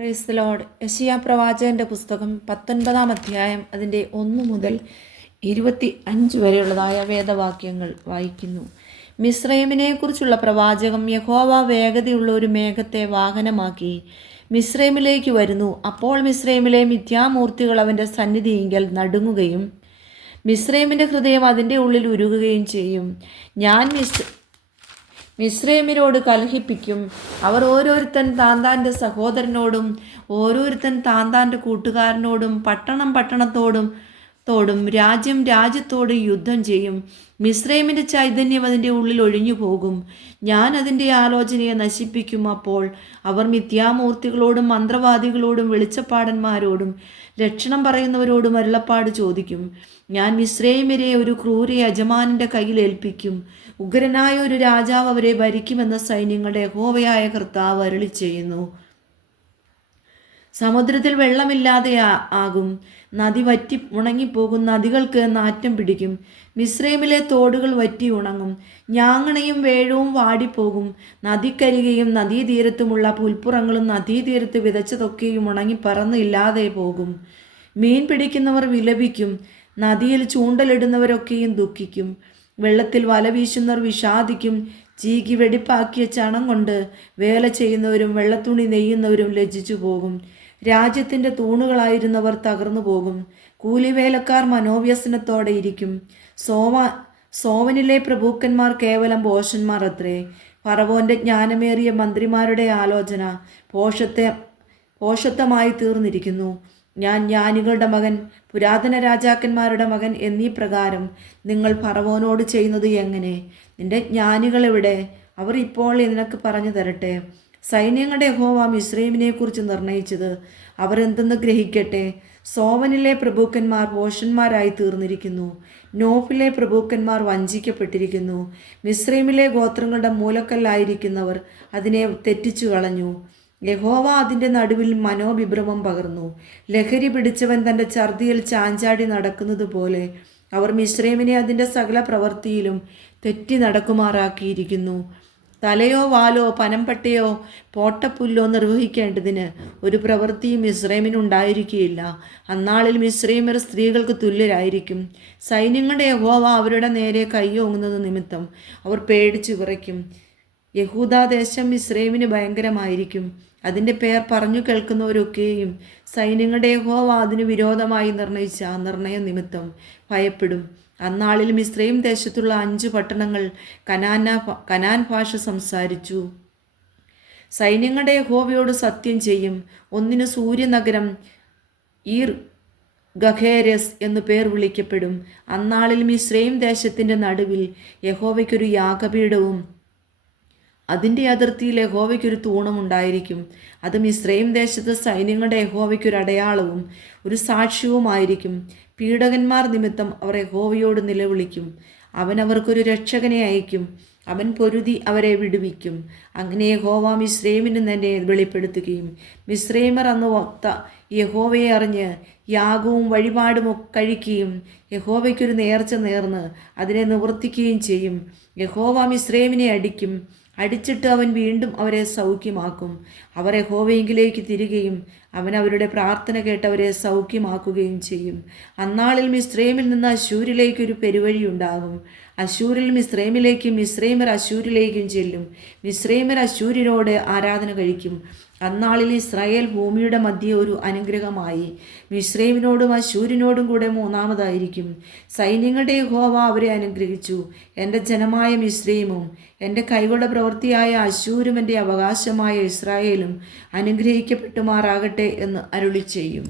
Praise the Lord. യെശയ്യാ പ്രവാചകൻ്റെ പുസ്തകം 19-ാം അധ്യായം അതിൻ്റെ 1 മുതൽ 25 വരെയുള്ളതായ വേദവാക്യങ്ങൾ വായിക്കുന്നു. മിസ്രൈമിനെക്കുറിച്ചുള്ള പ്രവാചകം. യഹോവ വേഗതയുള്ള ഒരു മേഘത്തെ വാഹനമാക്കി മിസ്രൈമിലേക്ക് വരുന്നു. അപ്പോൾ മിസ്രൈമിലെ മിഥ്യാമൂർത്തികൾ അവൻ്റെ സന്നിധിയിങ്കൽ നടുങ്ങുകയും മിസ്രൈമിൻ്റെ ഹൃദയം അതിൻ്റെ ഉള്ളിൽ ഉരുകുകയും ചെയ്യും. ഞാൻ മിസ്രൈമിനോട് കലഹിപ്പിക്കും. അവർ ഓരോരുത്തൻ താന്താൻ്റെ സഹോദരനോടും ഓരോരുത്തൻ താന്താൻ്റെ കൂട്ടുകാരനോടും പട്ടണത്തോടും രാജ്യം രാജ്യത്തോടും യുദ്ധം ചെയ്യും. മിസ്രൈമിൻ്റെ ചൈതന്യം അതിൻ്റെ ഉള്ളിൽ ഒഴിഞ്ഞു പോകും. ഞാൻ അതിൻ്റെ ആലോചനയെ നശിപ്പിക്കും. അപ്പോൾ അവർ മിഥ്യാമൂർത്തികളോടും മന്ത്രവാദികളോടും വെളിച്ചപ്പാടന്മാരോടും ലക്ഷണം പറയുന്നവരോടും അരുളപ്പാട് ചോദിക്കും. ഞാൻ മിസ്രൈമിനെ ഒരു ക്രൂര യജമാനൻ്റെ കയ്യിൽ ഏൽപ്പിക്കും. ഉഗ്രനായ ഒരു രാജാവ് അവരെ ഭരിക്കുമെന്ന സൈന്യങ്ങളുടെ യഹോവയായ കർത്താവ് അരുളി ചെയ്യുന്നു. സമുദ്രത്തിൽ വെള്ളമില്ലാതെ ആകും. നദി വറ്റി ഉണങ്ങിപ്പോകും. നദികൾക്ക് നാറ്റം പിടിക്കും. മിസ്രൈമിലെ തോടുകൾ വറ്റി ഉണങ്ങും. ഞാങ്ങണയും വേഴവും വാടിപ്പോകും. നദിക്കരികയും നദീതീരത്തുമുള്ള പുൽപ്പുറങ്ങളും നദീതീരത്ത് വിതച്ചതൊക്കെയും ഉണങ്ങി പറന്ന് ഇല്ലാതെ പോകും. മീൻ പിടിക്കുന്നവർ വിലപിക്കും. നദിയിൽ ചൂണ്ടലിടുന്നവരൊക്കെയും ദുഃഖിക്കും. വെള്ളത്തിൽ വല വീശുന്നവർ വിഷാദിക്കും. ചീകി വെടിപ്പാക്കിയ ചണം കൊണ്ട് വേല ചെയ്യുന്നവരും വെള്ളത്തുണി നെയ്യുന്നവരും ലജ്ജിച്ചു പോകും. രാജ്യത്തിൻ്റെ തൂണുകളായിരുന്നവർ തകർന്നു പോകും. കൂലിവേലക്കാർ മനോവ്യസനത്തോടെ ഇരിക്കും. സോവനിലെ പ്രഭുക്കന്മാർ കേവലം ഭോഷന്മാർ അത്രേ. ഫറവോൻ്റെ ജ്ഞാനമേറിയ മന്ത്രിമാരുടെ ആലോചന പോഷത്വമായി തീർന്നിരിക്കുന്നു. ഞാൻ ജ്ഞാനികളുടെ മകൻ, പുരാതന രാജാക്കന്മാരുടെ മകൻ എന്നീ പ്രകാരം നിങ്ങൾ ഫറവോനോട് ചെയ്യുന്നത് എങ്ങനെ? നിന്റെ ജ്ഞാനികൾ എവിടെ? അവർ ഇപ്പോൾ നിനക്ക് പറഞ്ഞു തരട്ടെ. സൈന്യങ്ങളുടെ യഹോവ മിസ്രൈമിനെക്കുറിച്ച് നിർണയിച്ചത് അവരെന്തെന്ന് ഗ്രഹിക്കട്ടെ. സോവനിലെ പ്രഭുക്കന്മാർ ഭോഷന്മാരായി തീർന്നിരിക്കുന്നു. നോഫിലെ പ്രഭുക്കന്മാർ വഞ്ചിക്കപ്പെട്ടിരിക്കുന്നു. മിസ്രൈമിലെ ഗോത്രങ്ങളുടെ മൂലക്കല്ലായിരിക്കുന്നവർ അതിനെ തെറ്റിച്ചു കളഞ്ഞു. യഹോവ അതിൻ്റെ നടുവിൽ മനോവിഭ്രമം പകർന്നു. ലഹരി പിടിച്ചവൻ തൻ്റെ ഛർദിയിൽ ചാഞ്ചാടി നടക്കുന്നത് പോലെ അവർ മിസ്രൈമിനെ അതിൻ്റെ സകല പ്രവൃത്തിയിലും തെറ്റി നടക്കുമാറാക്കിയിരിക്കുന്നു. തലയോ വാലോ പനംപട്ടയോ പോട്ടപ്പുല്ലോ നിർവഹിക്കേണ്ടതിന് ഒരു പ്രവൃത്തിയും മിസ്രൈമിനുണ്ടായിരിക്കുകയില്ല. അന്നാളിൽ മിസ്രൈമ്യർ സ്ത്രീകൾക്ക് തുല്യരായിരിക്കും. സൈന്യങ്ങളുടെ യഹോവ അവരുടെ നേരെ കൈയോങ്ങുന്നത് നിമിത്തം അവർ പേടിച്ചു വിറയ്ക്കും. യഹൂദാദേശം മിസ്രൈമിന് ഭയങ്കരമായിരിക്കും. അതിൻ്റെ പേർ പറഞ്ഞു കേൾക്കുന്നവരൊക്കെയും സൈന്യങ്ങളുടെ യഹോവ അതിന് വിരോധമായി നിർണയിച്ച നിർണയ നിമിത്തം ഭയപ്പെടും. അന്നാളിൽ മിസ്രൈം ദേശത്തുള്ള 5 പട്ടണങ്ങൾ കനാൻ ഭാഷ സംസാരിച്ചു. സൈന്യങ്ങളുടെ യഹോവയോട് സത്യം ചെയ്യും. ഒന്നിന് സൂര്യനഗരം ഈർ ഗഖേരസ് എന്നു പേർ വിളിക്കപ്പെടും. അന്നാളിൽ മിസ്രൈം ദേശത്തിൻ്റെ നടുവിൽ യഹോവയ്ക്കൊരു യാഗപീഠവും അതിൻ്റെ അതിർത്തിയിൽ യഹോവയ്ക്കൊരു തൂണും ഉണ്ടായിരിക്കും. അത് മിസ്രൈം ദേശത്ത് സൈന്യങ്ങളുടെ യഹോവയ്ക്കൊരു അടയാളവും ഒരു സാക്ഷ്യവുമായിരിക്കും. പീഡകന്മാർ നിമിത്തം അവർ യഹോവയോട് നിലവിളിക്കും. അവൻ അവർക്കൊരു രക്ഷകനെ അയക്കും. അവൻ പൊരുതി അവരെ വിടുവിക്കും. അങ്ങനെ യഹോവ മിസ്രൈമിന് തന്നെ വെളിപ്പെടുത്തുകയും മിസ്രൈമർ അന്ന് യഹോവയെ അറിഞ്ഞ് യാഗവും വഴിപാടും കഴിക്കുകയും യഹോവയ്ക്കൊരു നേർച്ച നേർന്ന് അതിനെ നിവർത്തിക്കുകയും ചെയ്യും. യഹോവ മിസ്രൈമിനെ അടിച്ചിട്ട് അവൻ വീണ്ടും അവരെ സൗഖ്യമാക്കും. അവർ യഹോവയെങ്കിലേക്ക് തിരികെയും അവൻ അവരുടെ പ്രാർത്ഥന കേട്ടവരെ സൗഖ്യമാക്കുകയും ചെയ്യും. അന്നാളിൽ മിസ്രൈമിൽ നിന്ന് അശ്ശൂരിലേക്കൊരു പെരുവഴിയുണ്ടാകും. അശ്ശൂരിൽ മിസ്രൈമിലേക്കും മിസ്രൈമർ അശ്ശൂരിലേക്കും ചെല്ലും. മിസ്രൈമർ അശ്ശൂരിനോട് ആരാധന കഴിക്കും. അന്നാളിൽ ഇസ്രായേൽ ഭൂമിയുടെ മധ്യേ ഒരു അനുഗ്രഹമായി മിസ്രൈമിനോടും അശ്ശൂരിനോടും കൂടെ മൂന്നാമതായിരിക്കും. സൈന്യങ്ങളുടെ യഹോവ അവരെ അനുഗ്രഹിച്ചു. എൻ്റെ ജനമായ മിസ്രൈമും എൻ്റെ കൈകളുടെ പ്രവൃത്തിയായ അശ്ശൂരും എൻ്റെ അവകാശമായ ഇസ്രായേലും അനുഗ്രഹിക്കപ്പെട്ടുമാറാകട്ടെ എന്ന് അരുളി ചെയ്യും.